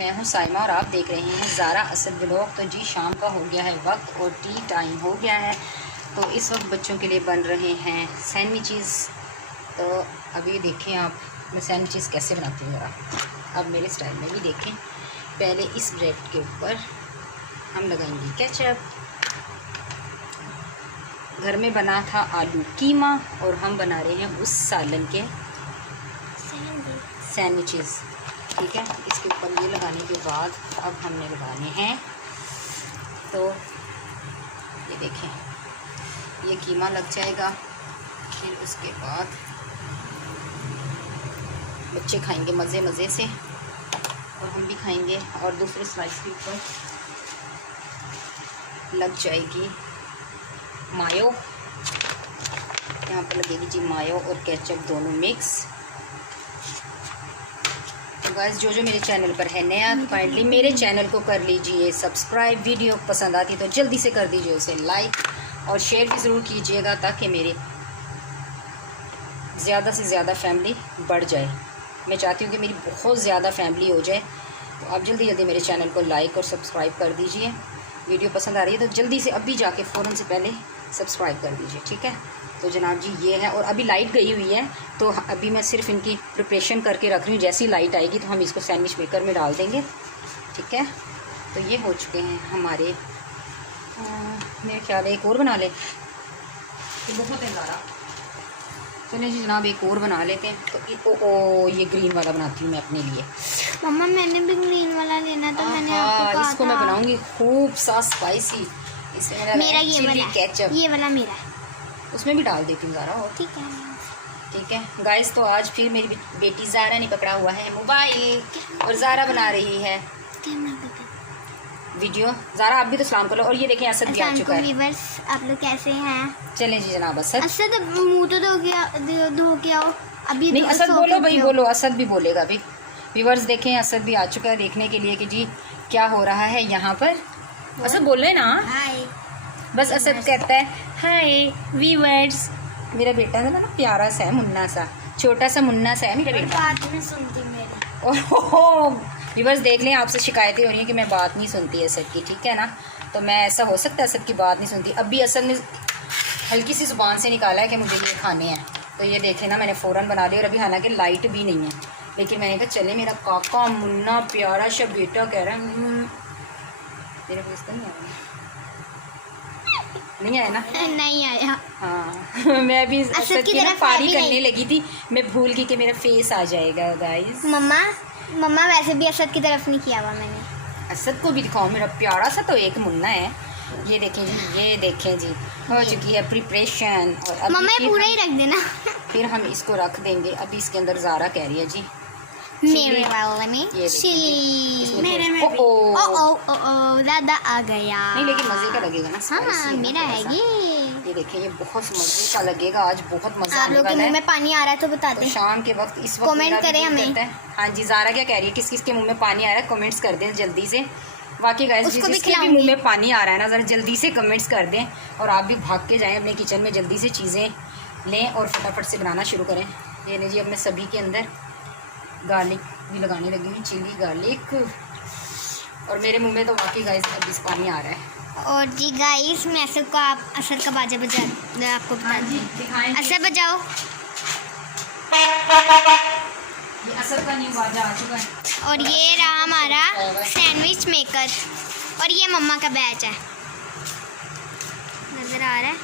मैं हूं साइमा और आप देख रहे हैं ज़ारा असद व्लॉग। तो जी शाम का हो गया है वक्त और टी टाइम हो गया है। तो इस वक्त बच्चों के लिए बन रहे हैं सैंडविचेस। तो अभी देखें आप मैं सैंडविचेस कैसे बनाती हूँ ज़रा अब मेरे स्टाइल में भी देखें। पहले इस ब्रेड के ऊपर हम लगाएंगे केचप। घर में बना था आलू कीमा और हम बना रहे हैं उस सालन के सैंडविचेस। ठीक है, इसके ऊपर ये लगाने के बाद अब हमने लगाने हैं, तो ये देखें ये कीमा लग जाएगा। फिर उसके बाद बच्चे खाएंगे मज़े मज़े से और हम भी खाएंगे। और दूसरे स्लाइस के ऊपर लग जाएगी मायो। यहाँ पर लगेगी जी मायो और केचप दोनों मिक्स। तो गाइस जो मेरे चैनल पर है नया काइंडली मेरे चैनल को कर लीजिए सब्सक्राइब। वीडियो पसंद आती तो जल्दी से कर दीजिए उसे लाइक और शेयर भी ज़रूर कीजिएगा ताकि मेरे ज़्यादा से ज़्यादा फैमिली बढ़ जाए। मैं चाहती हूँ कि मेरी बहुत ज़्यादा फैमिली हो जाए। तो आप जल्दी जल्दी मेरे चैनल को लाइक और सब्सक्राइब कर दीजिए। वीडियो पसंद आ रही है तो जल्दी से अभी जाके फ़ौरन से पहले सब्सक्राइब कर दीजिए। ठीक है, तो जनाब जी ये है। और अभी लाइट गई हुई है तो अभी मैं सिर्फ इनकी प्रिपरेशन करके रख रही हूँ। जैसी लाइट आएगी तो हम इसको सैंडविच मेकर में डाल देंगे। ठीक है, तो ये हो चुके हैं हमारे। मेरे ख्याल है एक और बना लें, ये बहुत है ज़्यादा। चलिए जी जनाब एक और बना लेते हैं। तो ये ग्रीन वाला बनाती हूँ मैं अपने लिए। मम्मा मैंने भी ग्रीन वाला लेना था, मैंने आपको कहा इसको था। मैं बनाऊँगी खूब सा स्पाइसी। इसमें मेरा ये वाला केचप, ये वाला मेरा है। उसमें भी डाल देती हूँ ज़ारा। और ठीक है ठीक है गाइस, तो आज फिर मेरी बेटी ज़ारा ने पकड़ा हुआ है मोबाइल और ज़ारा बना रही है वीडियो। ज़ारा आप भी तो सलाम करो। और ये देखें असद भी आ चुका है। व्यूअर्स आप लोग कैसे हैं? चलें जी जनाब असद। असद मुंह तो धो के आओ अभी। नहीं असद बोलो भाई, बोलो असद भी बोलेगा अभी। व्यूअर्स देखें असद भी आ चुका है देखने के लिए कि जी क्या हो रहा है यहाँ पर। असद बोल रहे ना, हाय। बस असद कहता है हाय व्यूअर्स। मेरा बेटा है ना प्यारा सा है, मुन्ना सा, छोटा सा मुन्ना सा है मेरा बेटा। बात नहीं सुनती मेरी। ओहो व्यूअर्स देख लें, आपसे शिकायतें हो रही हैं कि मैं बात नहीं सुनती असद की। ठीक है ना, तो मैं ऐसा हो सकता है असद की बात नहीं सुनती। अभी असद ने हल्की सी ज़ुबान से निकाला है कि मुझे ये खाने हैं। तो ये देखें ना मैंने फ़ौरन बना लिया। और अभी हालांकि लाइट भी नहीं है, लेकिन मैंने कहा चले मेरा काका मुन्ना प्यारा सा बेटा कह रहा है। मेरे को इसका नहीं आया ना? नहीं आया। हाँ मैं अभी असद की ना पारी करने लगी थी, मैं भूल गई कि मेरा फेस आ जाएगा गाइस। मम्मा वैसे भी असद की तरफ नहीं किया हुआ मैंने। असद को भी दिखाओ, मेरा प्यारा सा तो एक मुन्ना है। ये देखें जी, ये देखें जी हो चुकी है प्रिपरेशन। और मम्मा ये पूरा ही रख देना। फिर हम इसको रख देंगे। अभी इसके अंदर ज़ारा कह रही है जी मेरे वाले में चिली। मेरे में भी। ओ दादा आ गया। नहीं लेकिन मज़े का लगेगा ना। हाँ मेरा है ये देखिए ये बहुत मज़े का लगेगा आज, बहुत मज़ा आप लोग के मुंह में पानी आ रहा है तो बता दें। तो शाम के वक्त इस वक्त कमेंट करें हमें। हाँ जी ज़ारा क्या कह रही है, किस किस के मुंह में पानी आ रहा है कमेंट्स कर दें जल्दी से। बाकी गाइस जिसके भी मुंह में पानी आ रहा है ना ज़रा जल्दी से कमेंट्स कर दें। और आप भी भाग के जाएं अपने किचन में, जल्दी से चीज़ें लें और फटाफट से बनाना शुरू करें। ये लीजिए अब मैं सभी के अंदर गार्लिक भी लगाने लगी हूँ, चिली गार्लिक। और मेरे मुंह में तो वाकई गाइस अभी पानी आ रहा है। और जी गाइस मैं असद को आप असद का बाजा बजा आपको बता दी। असद बजाओ। ये असद का न्यू बाजा आ चुका है। और ये रहा हमारा सैंडविच मेकर। और ये मम्मा का बैच है, नज़र आ रहा है,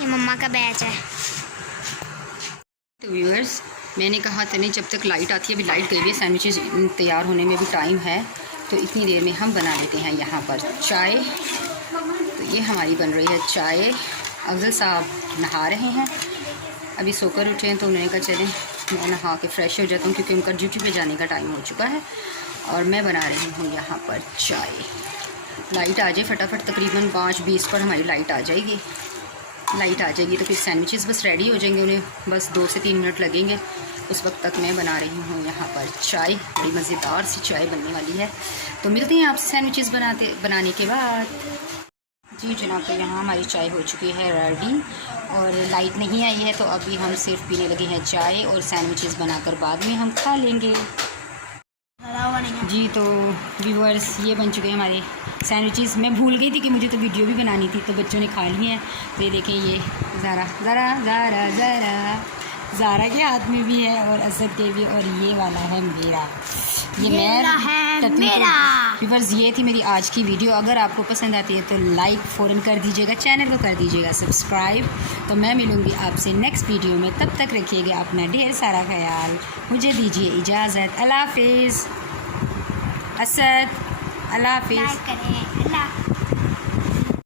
ये मम्मा का बैच है। तो व्यूअर्स मैंने कहा था नहीं जब तक लाइट आती है, अभी लाइट गई है, सैंडविचेस तैयार होने में भी टाइम है। तो इतनी देर में हम बना लेते हैं यहाँ पर चाय। तो ये हमारी बन रही है चाय। अफजल साहब नहा रहे हैं, अभी सोकर उठे हैं तो उन्होंने कहा चलें मैं नहा के फ्रेश हो जाता हूँ क्योंकि उनका ड्यूटी पे जाने का टाइम हो चुका है। और मैं बना रही हूँ यहाँ पर चाय। लाइट आ जाए फटाफट, तकरीबन 5:20 पर हमारी लाइट आ जाएगी। लाइट आ जाएगी तो फिर सैंडविचेस बस रेडी हो जाएंगे, उन्हें बस 2 से 3 मिनट लगेंगे। उस वक्त तक मैं बना रही हूँ यहाँ पर चाय। बड़ी मज़ेदार सी चाय बनने वाली है। तो मिलते हैं आपसे सैंडविचेस बनाने के बाद। जी जनाब तो यहाँ हमारी चाय हो चुकी है रेडी और लाइट नहीं आई है, तो अभी हम सिर्फ पीने लगे हैं चाय और सैंडविचेस बनाकर बाद में हम खा लेंगे। जी तो व्यूअर्स ये बन चुके हैं हमारे सैंडविचेस। मैं भूल गई थी कि मुझे तो वीडियो भी बनानी थी, तो बच्चों ने खा लिए हैं। तो ये देखें, ये ज़ारा ज़ारा ज़ारा ज़ारा ज़ारा के हाथ में भी है और असद के भी, और ये वाला है मेरा। ये मेरा है मेरा। व्यूअर्स ये थी मेरी आज की वीडियो। अगर आपको पसंद आती है तो लाइक फ़ौरन कर दीजिएगा, चैनल को कर दीजिएगा सब्सक्राइब। तो मैं मिलूँगी आपसे नेक्स्ट वीडियो में, तब तक रखिएगा अपना ढेर सारा ख्याल। मुझे दीजिए इजाज़त। अल्लाह हाफिज़। असद, अल्लाह हाफिज़। लाइक करें। अल्लाह